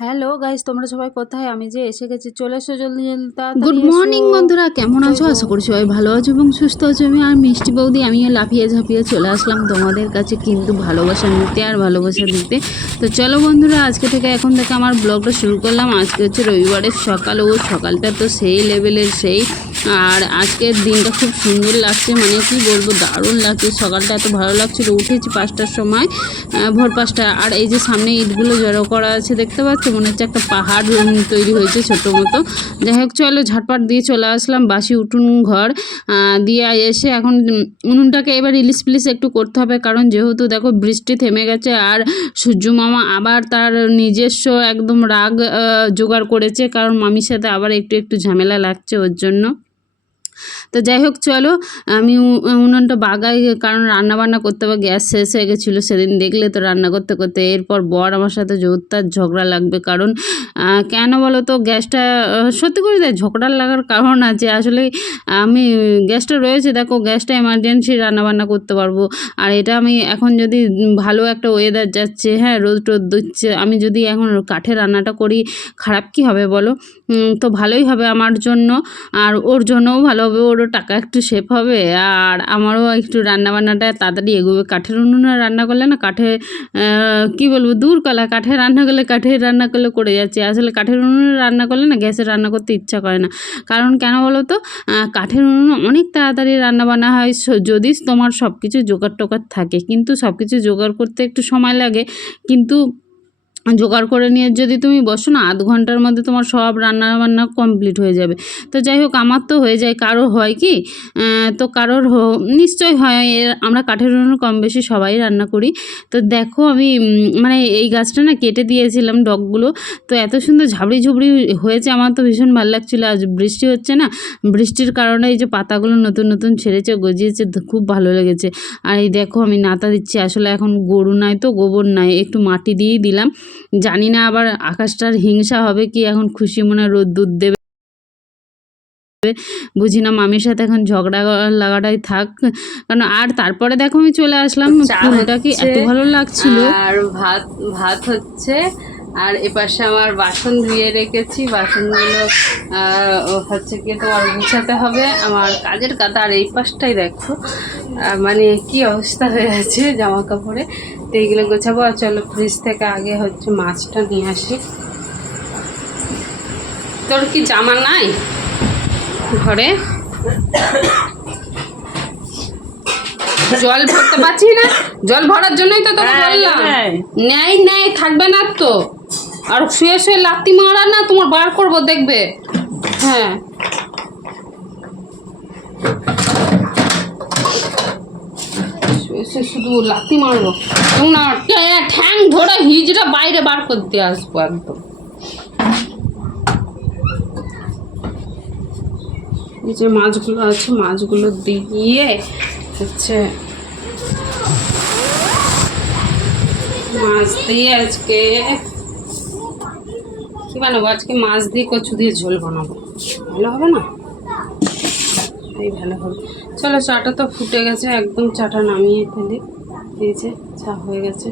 Hello guys তোমরা সবাই কোথায়? আমি যে এসে গেছি চলে এসো জলদি জলদি গুড মর্নিং বন্ধুরা কেমন আছো? আশা করি সবাই ভালো আছো এবং সুস্থ আছো। আমি আর মিষ্টি বৌদি আমিও লাফিয়ে ঝাঁপিয়ে চলে আসলাম তোমাদের কাছে কিন্তু ভালোবাসা নিতে আর ভালোবাসা দিতে। তো চলো বন্ধুরা আজকে থেকে এখন থেকে আমার ব্লগটা শুরু করলাম। আজকে হচ্ছে রবিবারের সকাল ও সকালটা তো সেই লেভেলের সেই। আর আজকের দিনটা খুব সুন্দর লাগছে মানে কি বলব দারুণ লাগছে। সকালটা এত ভালো লাগছিল উঠেছি পাঁচটার সময় ভোর পাঁচটা আর এই যে সামনে ইটগুলো জড়ো করা আছে দেখতে পাচ্ছ? মনে হচ্ছে একটা পাহাড় রুম তৈরি হয়েছে ছোটো মতো। যাই হোক, চলো ঝাটপাট দিয়ে চলে আসলাম বাসি উঠুন ঘর। দিয়ে এসে এখন উনুনটাকে এবার ইলিশ পিলিশ একটু করতে হবে, কারণ যেহেতু দেখো বৃষ্টি থেমে গেছে আর সূর্য মামা আবার তার নিজস্ব একদম রাগ জোগাড় করেছে, কারণ মামির সাথে আবার একটু একটু ঝামেলা লাগছে ওর জন্য। তো যাই হোক চলো, আমি উনুনটা বাগাই, কারণ রান্না বান্না করতে হবে, গ্যাস শেষ হয়ে গেছিল সেদিন দেখলে তো রান্না করতে করতে। এরপর বর আমার সাথে জোরদার ঝগড়া লাগবে, কারণ কেন বলো তো, গ্যাসটা সত্যি করে দেয় ঝগড়া লাগার কারণ আছে। আসলে আমি গ্যাসটা রয়েছে, দেখো, গ্যাসটা এমার্জেন্সি রান্নাবান্না করতে পারব। আর এটা আমি এখন যদি ভালো একটা ওয়েদার যাচ্ছে হ্যাঁ রোদ টোদ দিচ্ছে, আমি যদি এখন কাঠে রান্নাটা করি, খারাপ কি হবে বলো? তো ভালোই হবে আমার জন্য, আর ওর জন্যও ভালো হবে, ওরও টাকা একটু সেভ হবে। আর আমারও একটু রান্নাবান্নাটা তাড়াতাড়ি এগোবে। কাঠের উনুনে রান্না করলে না কাঠে কি বলব, দূর কলা। কাঠে রান্না করলে, কাঠে রান্না করলে করে যাচ্ছে। আসলে কাঠের উনুনে রান্না করলে না গ্যাসে রান্না করতে ইচ্ছা করে না। কারণ কেন বলো তো কাঠের উনুনে অনেক তাড়াতাড়ি রান্না বান্না হয় যদি তোমার সব কিছু জোগাড় টোগাড় থাকে। কিন্তু সব কিছু জোগাড় করতে একটু সময় লাগে। কিন্তু জোগাড় করে নিয়ে যদি তুমি বসো না, আধ ঘণ্টার মধ্যে তোমার সব রান্না বান্না কমপ্লিট হয়ে যাবে। তো যাই হোক, আমার তো হয়ে যায় কারও হয় কি তো কারোর নিশ্চয়ই হয় আমরা কাঠের উনুন কম বেশি সবাই রান্না করি। তো দেখো আমি মানে এই গাছটা না কেটে দিয়েছিলাম ডগগুলো, তো এত সুন্দর ঝাবড়ি ঝুবড়ি হয়েছে, আমার তো ভীষণ ভালো লাগছিল। আজ বৃষ্টি হচ্ছে না, বৃষ্টির কারণে এই যে পাতাগুলো নতুন নতুন ছেড়েছে, গজিয়েছে খুব ভালো লেগেছে। আর এই দেখো আমি নাতা দিচ্ছি, আসলে এখন গরু নাই তো, গোবর নাই, একটু মাটি দিয়েই দিলাম। জানি না আবার আকাশটার হিংসা হবে কি এখন খুশি মনে রোদ্দুর রোদ দুধ দেবে। বুঝি না মামির সাথে এখন ঝগড়া লাগাটাই থাক। কারণ আর তারপরে দেখো আমি চলে আসলাম। ফুলটা কি এত ভালো লাগছিল। আর ভাত ভাত হচ্ছে আর এপাশে আমার বাসন ধুয়ে রেখেছি। বাসনগুলো হচ্ছে কি তোমার গুছাতে হবে। আমার কাজের কাতা আর এই পাশটাই দেখো। মানে কি অবস্থা হয়ে আছে জামা কাপড়ে তো এইগুলো গোছাবো আর চলো ফ্রিজ থেকে আগে হচ্ছে মাছটা নিয়ে আসি। তোর কি জামা নাই ঘরে? জল ভরতে পারছি না? জল ভরার জন্যই তো তোকে বললাম। নেই নেই থাকবে না তো। আর শুয়ে শুয়ে লাত্তি মারা না তোমার বার করব, দেখবে। হ্যাঁ। শুধু লাত্তি মারবো। না ঠ্যাং ধরে হিজড়া বাইরে বার করতে আসব একদম। এই যে মাছগুলো আছে, মাছগুলো দিয়ে হচ্ছে মাছ দিয়ে আজকে কি বানাবো? আজকে মাছ দিয়ে কচু দিয়ে ঝোল বানাবো। ভালো হবে না? এই ভালো হবে। চলো, চাটা তো ফুটে গেছে, একদম চাটা নামিয়ে ফেলে। দিয়েছে চা হয়ে গেছে।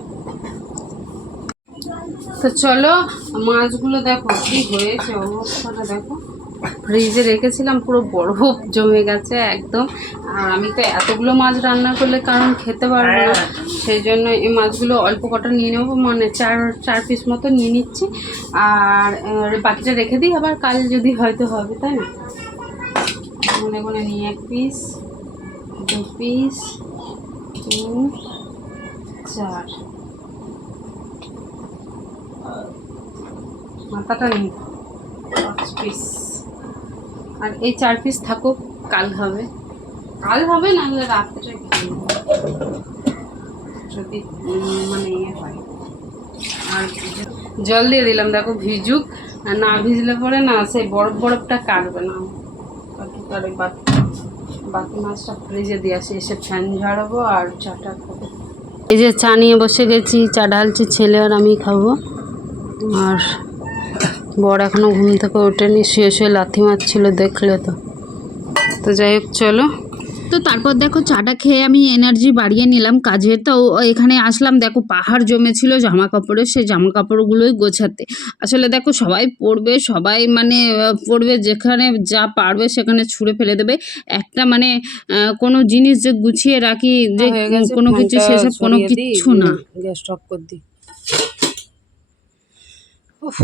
তো চলো, মাছগুলো দেখো কি হয়েছে, অবস্থাটা দেখো। ফ্রিজে রেখেছিলাম পুরো বরফ জমে গেছে একদম। আর আমি তো এতগুলো মাছ রান্না করলে কারণ খেতে পারব না। সেই জন্য এই মাছগুলো অল্প কটা নিয়ে নেব মানে চার চার পিস মতো নিয়ে নিচ্ছি। আর বাকিটা রেখে দিই আবার কাল যদি হয়তো হবে তাই না? মনে করে নিয়ে এক পিস দু পিস তিন চার। মাথাটা নেই পাঁচ পিস আর এই চার পিস থাকুক, কাল হবে। কাল হবে না, হলে রাত্রে যদি মানে ইয়ে হয়। আর জল দিয়ে দিলাম, দেখো ভিজুক। আর না ভিজলে পরে না, সেই বরফ বরফটা কাটবে না। তার বাকি বাকি মাছটা ফ্রিজে দিয়ে আসি, এসে ফ্যান ঝাড়াবো আর চাটা খাব। এই যে চা নিয়ে বসে গেছি, চা ঢালছি, ছেলে আর আমি খাব। আর বড় এখনও ঘুম থেকে ওঠেনি শুয়ে শুয়ে লাথি মারছিল দেখলে তো। তো যাই হোক চলো। তো তারপর দেখো চাটা খেয়ে আমি এনার্জি বাড়িয়ে নিলাম কাজে তো এখানে আসলাম দেখো পাহাড় জমেছিল জামা কাপড়ের সেই জামা কাপড়গুলোই গোছাতে। আসলে দেখো সবাই পড়বে সবাই মানে পড়বে যেখানে যা পারবে সেখানে ছুঁড়ে ফেলে দেবে। একটা মানে কোনো জিনিস যে গুছিয়ে রাখি যে কোনো কিছু সেসব কোনো কিচ্ছু না। হুম, গ্যাসটা করে দিই। উফ,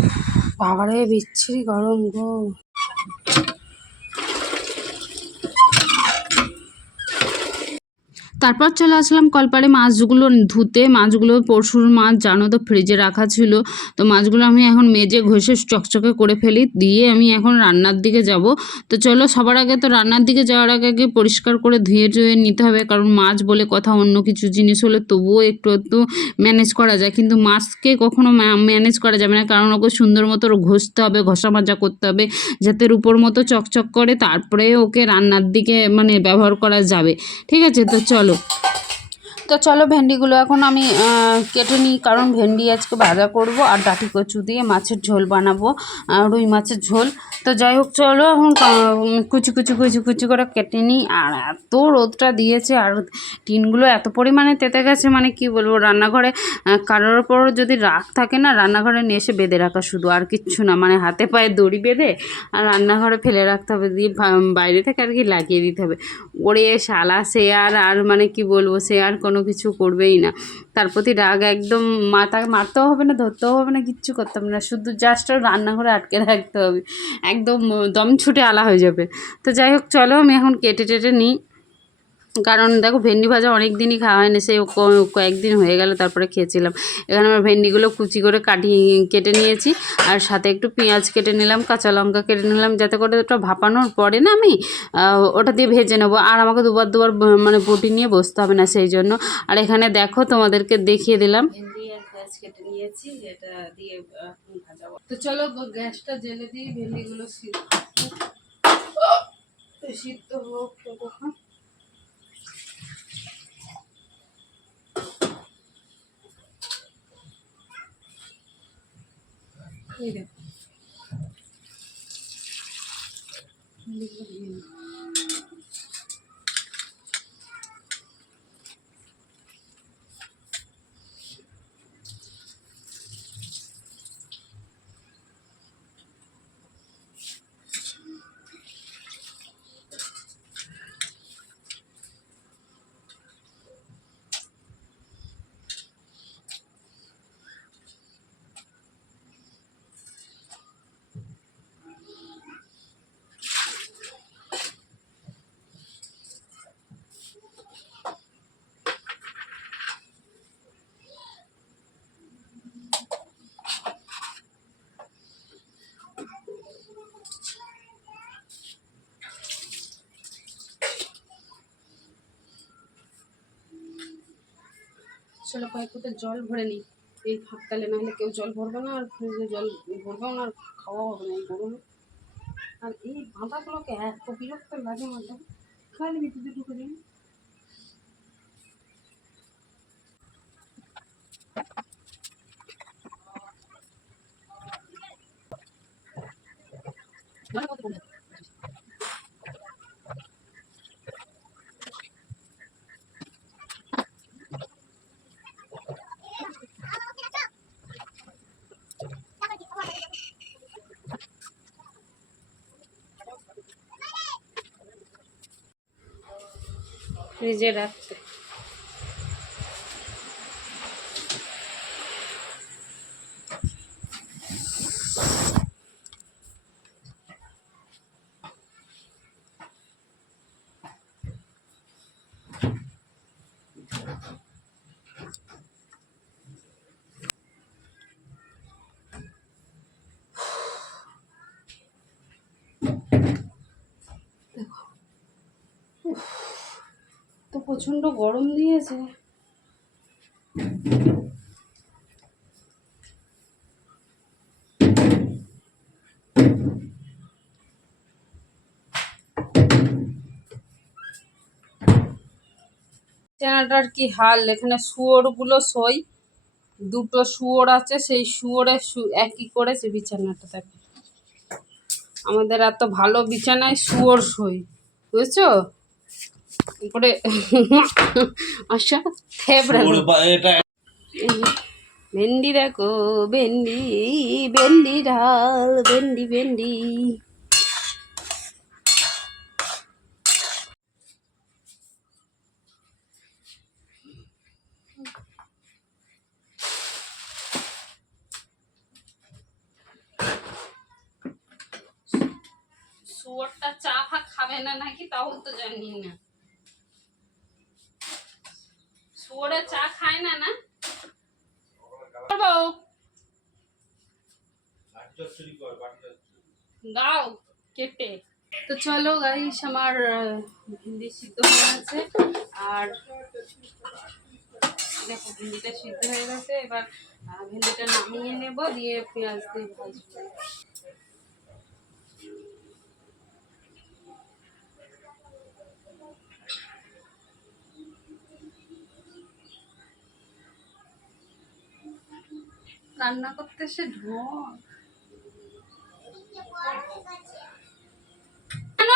বাবারে বিচ্ছিরি গরম গো। তারপর চলে আসলাম কলপাড়ে। মাছগুলো ধুতে, মাছগুলো পরশুর মাছ জানো তো, ফ্রিজে রাখা ছিল। তো মাছগুলো আমি এখন মেজে ঘষে চকচকে করে ফেলি। দিয়ে আমি এখন রান্নার দিকে যাব। তো চলো, সবার আগে তো রান্নার দিকে যাওয়ার আগে আগে পরিষ্কার করে ধুয়ে ধুয়ে নিতে হবে। কারণ মাছ বলে কথা, অন্য কিছু জিনিস হলে তবুও একটু একটু ম্যানেজ করা যায়। কিন্তু মাছকে কখনো ম্যানেজ করা যাবে না। কারণ ওকে সুন্দর মতো ঘষতে হবে, ঘষা মাজা করতে হবে, যাতে রূপোর মতো চকচক করে তারপরে ওকে রান্নার দিকে মানে ব্যবহার করা যাবে। ঠিক আছে, তো চলো। Valeu! তো চলো ভেন্ডিগুলো এখন আমি কেটে নিই, কারণ ভেন্ডি আজকে ভাজা করব আর ডাঁটি কচু দিয়ে মাছের ঝোল বানাবো রুই মাছের ঝোল। তো যাই হোক, চলো এখন কুচি কুচি কুচি কুচি করে কেটে নিই। আর এত রোদটা দিয়েছে, আর টিনগুলো এত পরিমাণে তেতে গেছে মানে কি বলব, রান্নাঘরে কারোর ওপর যদি রাগ থাকে না, রান্নাঘরে নিয়ে এসে বেঁধে রাখা শুধু, আর কিচ্ছু না মানে হাতে পায়ে দড়ি বেঁধে, আর রান্নাঘরে ফেলে রাখতে হবে, দিয়ে বাইরে থেকে আর কি লাগিয়ে দিতে হবে। ওরে শালা, সে আর আর মানে কি বলব, সে আর কোনো কিছু করবেই না। তার প্রতি রাগ একদম মাথা, মারতেও হবে না, ধরতেও হবে না, কিচ্ছু করতে হবে না। শুধু জাস্ট রান্নাঘরে আটকে রাখতে হবে। একদম দম ছুটে আলা হয়ে যাবে। তো যাই হোক, চলো আমি এখন কেটে টেটে নিই। কারণ দেখো ভেন্ডি ভাজা অনেক দিনই খাওয়া হয়নি, সেই কয়েকদিন হয়ে গেল তারপরে খেয়েছিলাম। এখানে আমার ভেন্ডিগুলো কুচি করে কাটিয়ে কেটে নিয়েছি। আর সাথে একটু পেঁয়াজ কেটে নিলাম, কাঁচা লঙ্কা কেটে নিলাম, যাতে করে ওটা ভাপানোর পরে না আমি ওটা দিয়ে ভেজে নেব। আর আমাকে দুবার দুবার মানে বটি নিয়ে বসতে হবে না সেই জন্য। আর এখানে দেখো তোমাদেরকে দেখিয়ে দিলাম। কেটে নিয়েছি দিয়ে সিদ্ধ হোক এই ভেন্ডিগুলো দিয়ে নিই। জল ভরে নিই। এই ফাঁকতালে না হলে কেউ জল ভরবে না, আর ফ্রিজে জল ভরবেও না, আর খাওয়া হবে না এই গরমে। আর এই বাঁধাগুলোকে এত বিরক্ত লাগে মধ্যে খালি ভিতরে ঢুকে দিন ফ্রিজে রাখতে তো প্রচণ্ড গরম দিয়েছে। বিছানাটার কি হাল? এখানে শুয়োরগুলো শোয় দুটো শুয়োর আছে, সেই শুয়োরে একই করেছে বিছানাটা দেখো। আমাদের এত ভালো বিছানায় শুয়োর শোয় বুঝেছ? করে আচ্ছা থেবড়া এটা ভেন্ডি দেখো ভেন্ডি ভেন্ডি ঢাল ভেন্ডি ভেন্ডি। শুয়োরটা চা ফা খাবে না নাকি তাও তো জানি না। শুয়োরে চা খায় না না? দাও, কেটে। তো চলো গাইস আমার ভিন্ডি সিদ্ধ হয়ে গেছে। আর দেখো, ভিন্ডিটা সিদ্ধ হয়ে গেছে। এবার ভিন্ডিটা নামিয়ে নেব, দিয়ে পেঁয়াজ দিয়ে ভাজবো। রান্না করতে সে ঢোক কেন?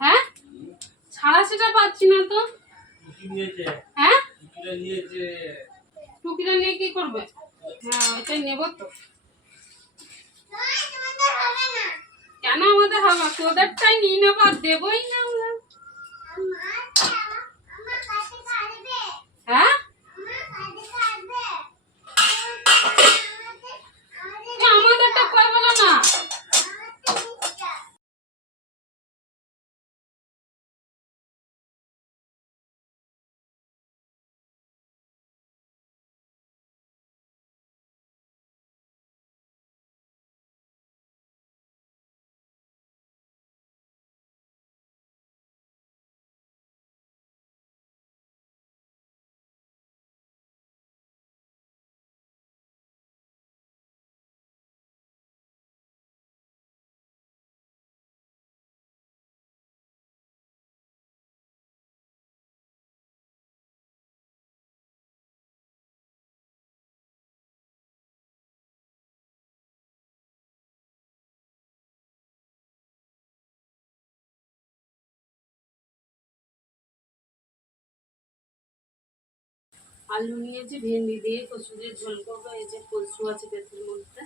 হ্যাঁ? ছাড়া সেটা পাচ্ছি না তো। হ্যাঁ? টুকিটা নিয়ে কি করবে? হ্যাঁ ওইটাই নেব তো। কেন আমাদের হবে? তোদেরটাই নিয়ে নেব আর দেবোই না আমরা হ্যাঁ? আলু নিয়েছি ভেন্ডি দিয়ে কচু দিয়ে ঝোল করব এই যে কচু আছে পেঁপের মধ্যে।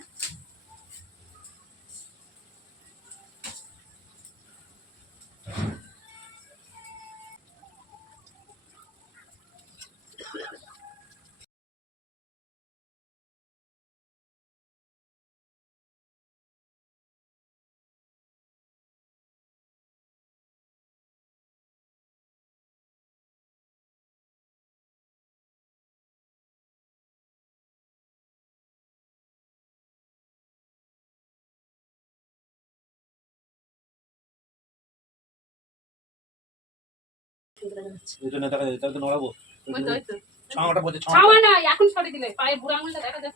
ওইজন্য দেখা যায় তাহলে তো নড়াবো। ওই তো, ওই তো। ছাওয়াটা বলছে ছাওয়া ছাওয়া না এখন সরিয়ে দিলে। পায়ে বুড়ো আঙুলটা দেখা যায়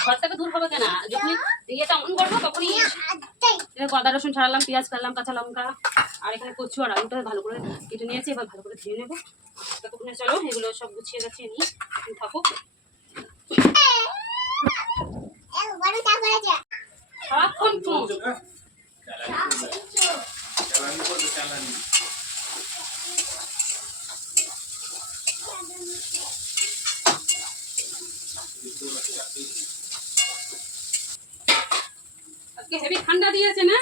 ঘর থেকে দূর হবে কেন? যখন ইয়েটা অন করব তখনই এবার আদা রসুন ছাড়ালাম পেঁয়াজ কাটলাম কাঁচা লঙ্কা আর এখানে কচু আর আলুটা ভালো করে কেটে নিয়েছি এবার ভালো করে ধুয়ে নেব। ততক্ষণে চলো এগুলো সব গুছিয়ে নিই। তুমি থাকুক সারাক্ষণ ফোন আজকে হেভি ঠান্ডা দিয়েছে না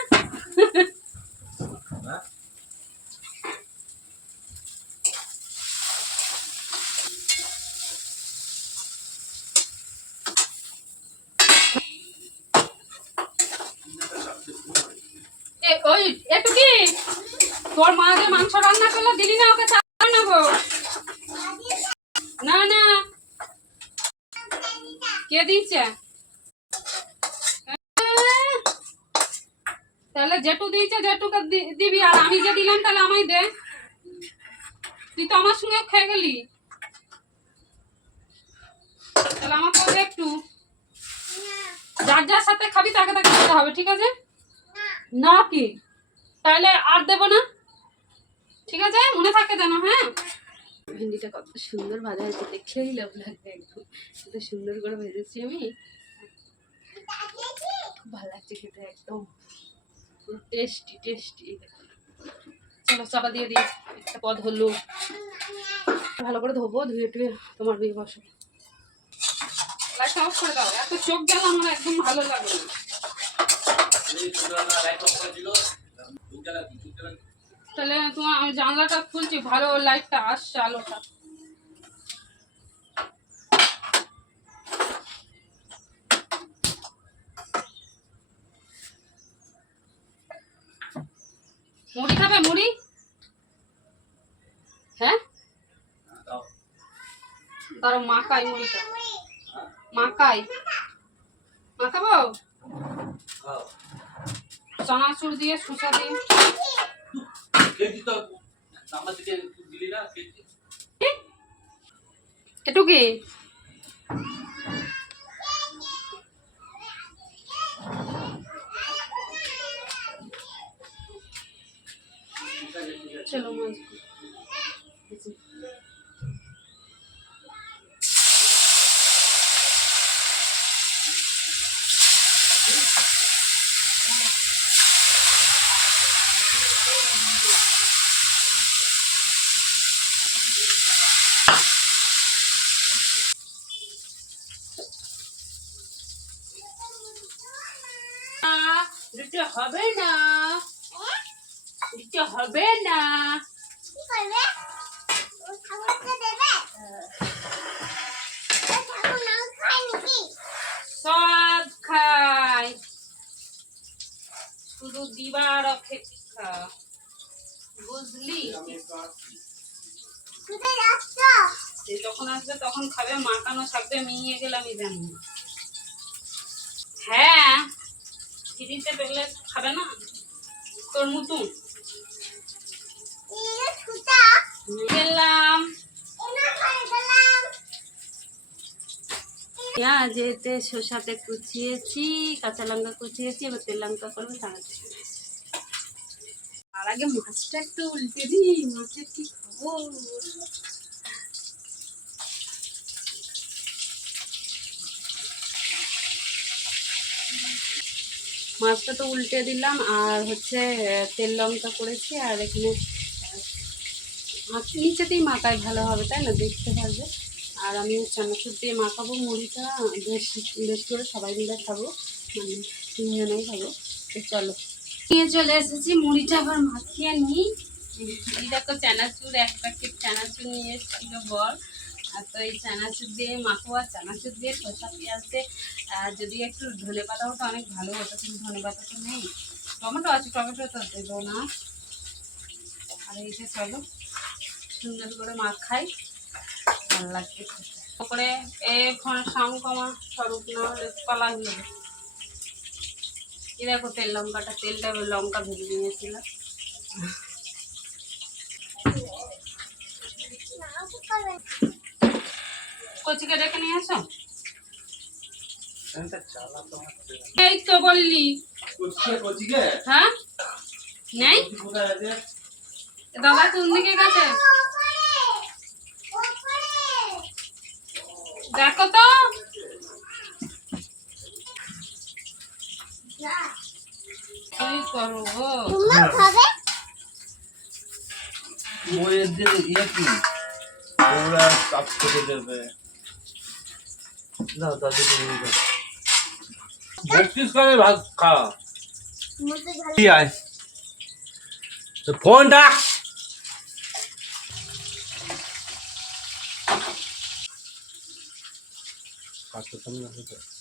এ, ওই একটু কি তোর মা যে মাংস রান্না করল দিলি না, ওকে চা বানাবো না না। কে দিচ্ছে তাহলে যেটু দিয়েছে যেটুকু দি- দিবি, আর আমি যে দিলাম, তাহলে আমায় দে। তুই তো আমার সঙ্গে খেয়ে গেলি। তাহলে আমাকে একটু। যার যার সাথে খাবি, তাকে তাকে দিতে হবে, ঠিক আছে? না কি? তাহলে আর দেবো না? ঠিক আছে? মনে থাকে যেন হ্যাঁ? ভেন্ডিটা কত সুন্দর ভাজা হয়েছে দেখলেই লোভ লাগবে একদম। কত সুন্দর করে ভেজেছি আমি। খুব ভালো লাগছে খেতে একদম। টেস্টি টেস্টি চলো চাপা দিয়ে দিই। একটা পদ হলো। ভালো করে ধোবো ধুয়ে টুয়ে তোমার বিয়ে বসো লাইটটা অফ করে দাও। এত চোখ গেল আমার একদম ভালো লাগে না তাহলে তোমার আমি জানলাটা খুলছি ভালো লাইটটা আসছে আলোটা। মুড়ি খাবে মুড়ি? হ্যাঁ? ধরো মাকাই মুড়িটা। মাকাই মাখাবো? চানাচুর দিয়ে শুষা দিয়ে। একটু কি চলো মাছ দিতে হবে না। দিতে হবে না। সব খাই শুধু দিবার বুঝলি? যখন আসবে তখন খাবে মাখানো থাকবে মিলিয়ে গেলে আমি জানি। হ্যাঁ ফ্রিতে পেলে খাবে না? তোর মতন? গেলাম। শসাতে কুচিয়েছি কাঁচা লঙ্কা কুচিয়েছি এবার তেল লঙ্কা করব তাড়াতাড়ি আগে মাছটা একটু উল্টে দিই মাছের কি খবর? মাছটা তো উল্টে দিলাম, আর হচ্ছে তেল লঙ্কা করেছি, আর এখানে নিচেতেই মাখায় ভালো হবে, তাই না? দেখতে পারবে। আর আমি চানাচুর দিয়ে মাখাবো, মুড়িটা, বেশ বেশ করে সবাই মিলে খাব মানে তিনজনেই খাব। তো চলো। নিয়ে চলে এসেছি, মুড়িটা আবার মাখিয়ে নিই। এই দেখো চানাচুর, এক প্যাকেট চানাচুর নিয়ে এসেছিল বর। আর তো এই চানাচুর দিয়ে মাখো আর চানাচুর দিয়ে শসা, পেঁয়াজ দিয়ে। যদি একটু ধনে পাতা হতো অনেক ভালো হতো, কিন্তু ধনে পাতা তো নেই। টমেটো আছে, টমেটো তো দেবো না। আর এই যে চলো, সুন্দর করে মাখাই। ভালো লাগছে। তারপরে এখন সাম কমা স্বরূপ না হলে পালা হয়ে এই দেখো তেল লঙ্কাটা তেলটা লঙ্কা ভেজে নিয়েছিলাম। কচিকে ডেকে নিয়ে আসো এই তো বললি। হ্যাঁ? নেই? দাদা কোন দিকে গেছে? দেখো তো। কি করব বইয়ের যে ইয়ে কি ওরা কাজ করে দেবে না তাদের বত্রিশ করে ভাত খাওয়া কি আয় ফোনটা কাজটা সামনে আছে তো তো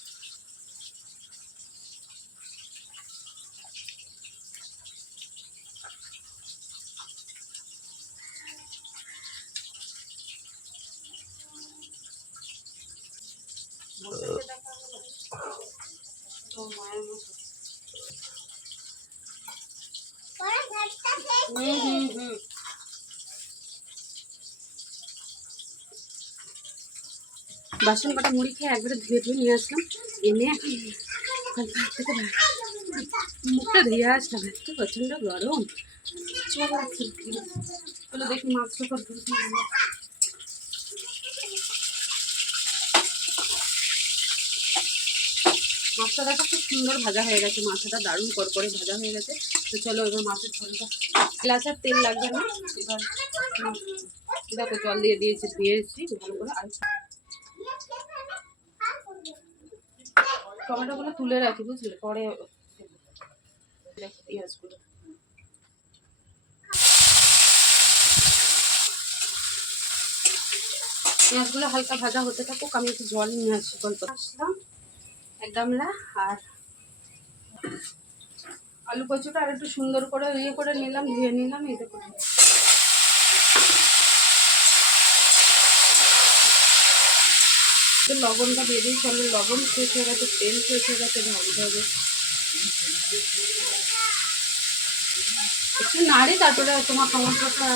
বাসন কটা মুড়ি খেয়ে একবারে ধুয়ে ধুয়ে নিয়ে আসলাম এনে মুখটা ধুয়ে আসলাম এত প্রচণ্ড গরম চলো দেখি মাছটা মাছটা খুব সুন্দর ভাজা হয়ে গেছে, মাছটা দারুণ করকরে ভাজা হয়ে গেছে। তো চলো এবার মাছের ঝোলটা। গ্লাস আর তেল লাগবে না? এবার দেখো, জল দিয়ে দিয়েছি দিয়েছি, ভালো করে। আর টমেটোগুলো তুলে রাখি, বুঝলে? পরে পেঁয়াজগুলো। পেঁয়াজগুলো হালকা ভাজা হতে থাকুক, আমি একটু জল নিয়ে আসি, গল্প আসলাম। এক গামলা আর আলু কচুটা আর একটু সুন্দর করে ইয়ে করে নিলাম, ধুয়ে নিলাম, এতে করে। লবণটা দিই চলো লবণ শেষ হয়ে গেছে, তেল শেষ হয়ে গেছে ঢালতে হবে একটু নাড়ি, তারপরে তোমার টমাটোটা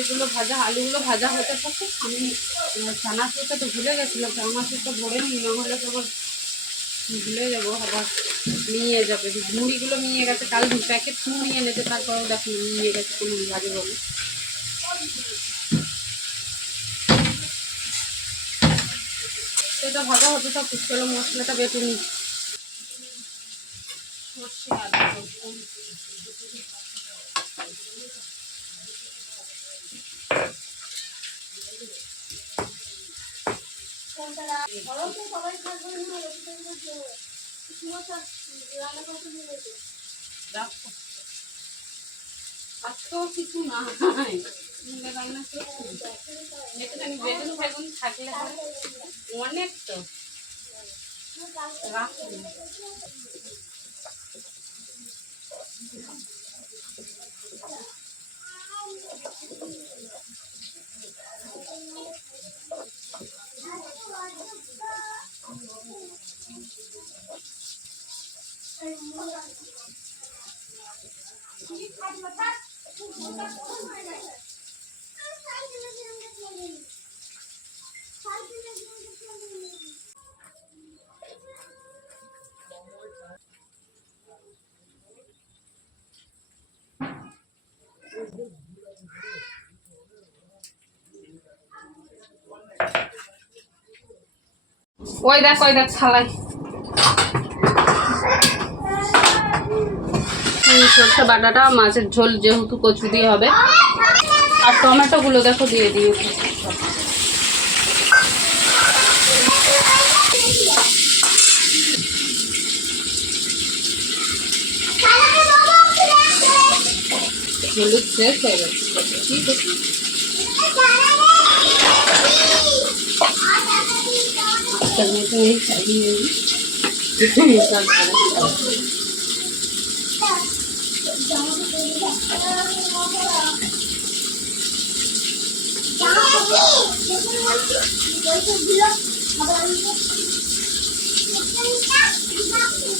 এগুলো ভাজা, আলুগুলো ভাজা হতে থাকতে আমি চানা সুটা তো ভুলে গেছিলাম, চানা সুটা ভরে নিই নাহলে তো ভুলে যাব, আবার নিয়ে যাবে। মুড়িগুলো নিয়ে গেছে, কাল প্যাকেট মুড়ি এনেছে, তারপরেও দেখো নিয়ে গেছে কোনো বাজে বলে। সেটা ভাজা হতে থাক চলো মশলাটা বেটে নিই। সর্ষে, আদা রসুন রাখো আর তো কিছু না রান্না একটুখানি বেগুন ফেগুন থাকলে। অনেক তো। রাখো ওই দেখ ওই দেখ এই সরষে বাটাটা, মাছের ঝোল যেহেতু কচু দিয়ে হবে। আর টমেটো গুলো দেখো, দিয়ে দিয়ে হলুদ শেষ হয়ে গেছে। আজকের মতো এই চালিয়ে। তারপরে তেল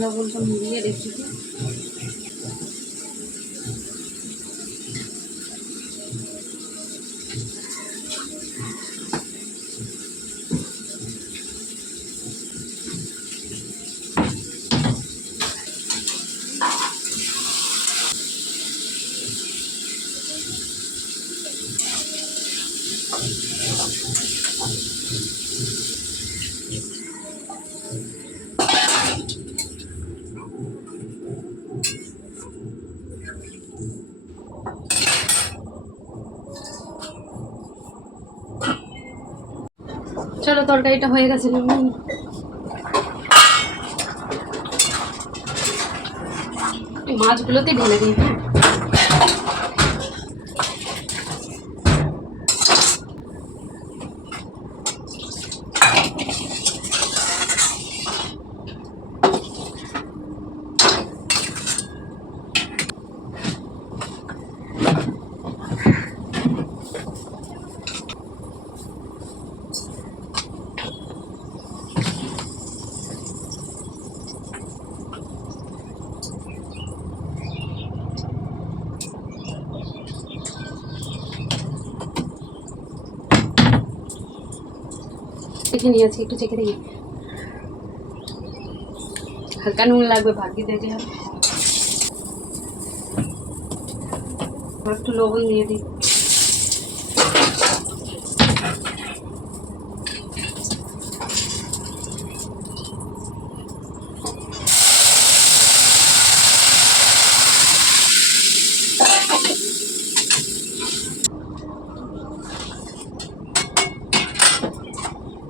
লবণটা মুড়িয়ে রেখে দিই Thank you. তরকারিটা হয়ে গেছে মাছগুলোতে ঢেলে দিই হ্যাঁ। দেখে নিয়েছি একটু চেখে দেখি। হালকা নুন লাগবে দেখে হবে। একটু লবণ দিয়ে দিই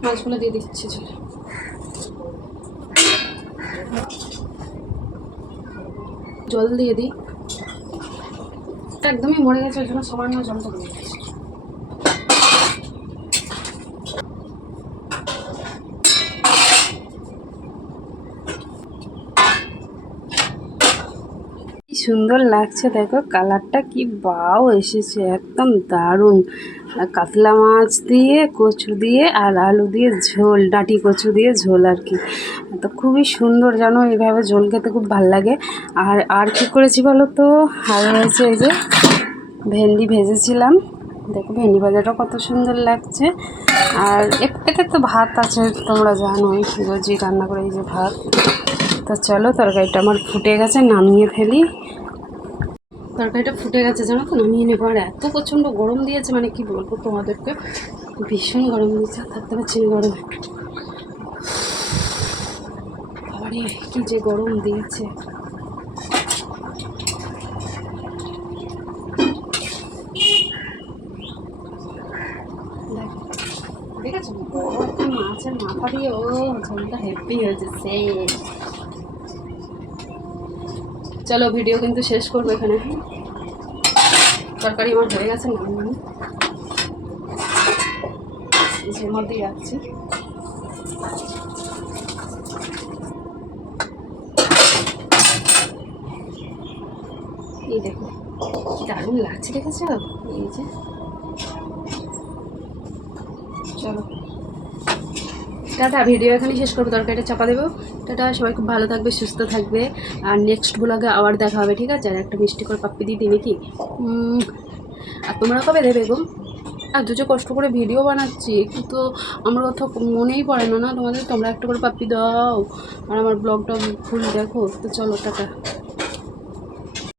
মাছগুলো দিয়ে দিচ্ছি চলে জল দিয়ে দিই এটা একদমই মরে গেছে, ওই জন্য সামান্য জলটা দিয়ে দিচ্ছি কি সুন্দর লাগছে, দেখো কালারটা কি বাও, এসেছে একদম দারুণ। কাতলা মাছ দিয়ে, কচু দিয়ে আর আলু দিয়ে ঝোল, ডাঁটি কচু দিয়ে ঝোল আর কি। তো খুবই সুন্দর জানো, এইভাবে ঝোল খেতে খুব ভালো লাগে। আর আর কি করেছি বলো তো? আর রয়েছে এই যে। ভেন্ডি ভেজেছিলাম। দেখো ভেন্ডি ভাজাটা কত সুন্দর লাগছে। আর এতে তো ভাত আছে, তোমরা জানোই রোজই রান্না করে এই যে ভাত। তো চলো, তরকারিটা আমার ফুটে গেছে, নামিয়ে ফেলি। তরকারিটা ফুটে গেছে, জানো তো? নামিয়ে নেব। আর এত প্রচণ্ড গরম দিয়েছে মানে কি বলব তোমাদেরকে? ভীষণ গরম দিয়েছে থাকতে পারছি না গরমে। কি যে গরম দিয়েছে দেখো ঠিক আছে একটা মাছের মাথা দিয়ে ও ঝোলটা হেভি হয়েছে, সেই। চলো ভিডিও কিন্তু শেষ করব এখানে। তরকারি আমার হয়ে গেছে, নাম এর মধ্যেই রাখছি। এই দেখো দারুণ লাগছে, দেখেছ? এই যে। চলো। টাটা ভিডিও এখানে শেষ করব তরকারিটা চাপা দেবো। টাটা সবাই খুব ভালো থাকবে সুস্থ থাকবে। আর নেক্সট ব্লগে আবার দেখা হবে ঠিক আছে? আর একটা মিষ্টি করে পাপ্পি দিদি নাকি? উম, আর তোমরা কবে দেবে গো? আর দুটো কষ্ট করে ভিডিও বানাচ্ছি একটু তো আমার কথা মনেই পড়ে না না? তোমাদের তোমরা একটা করে পাপ্পি দাও। আর আমার ব্লগটা ফুল দেখো তো চলো টাটা।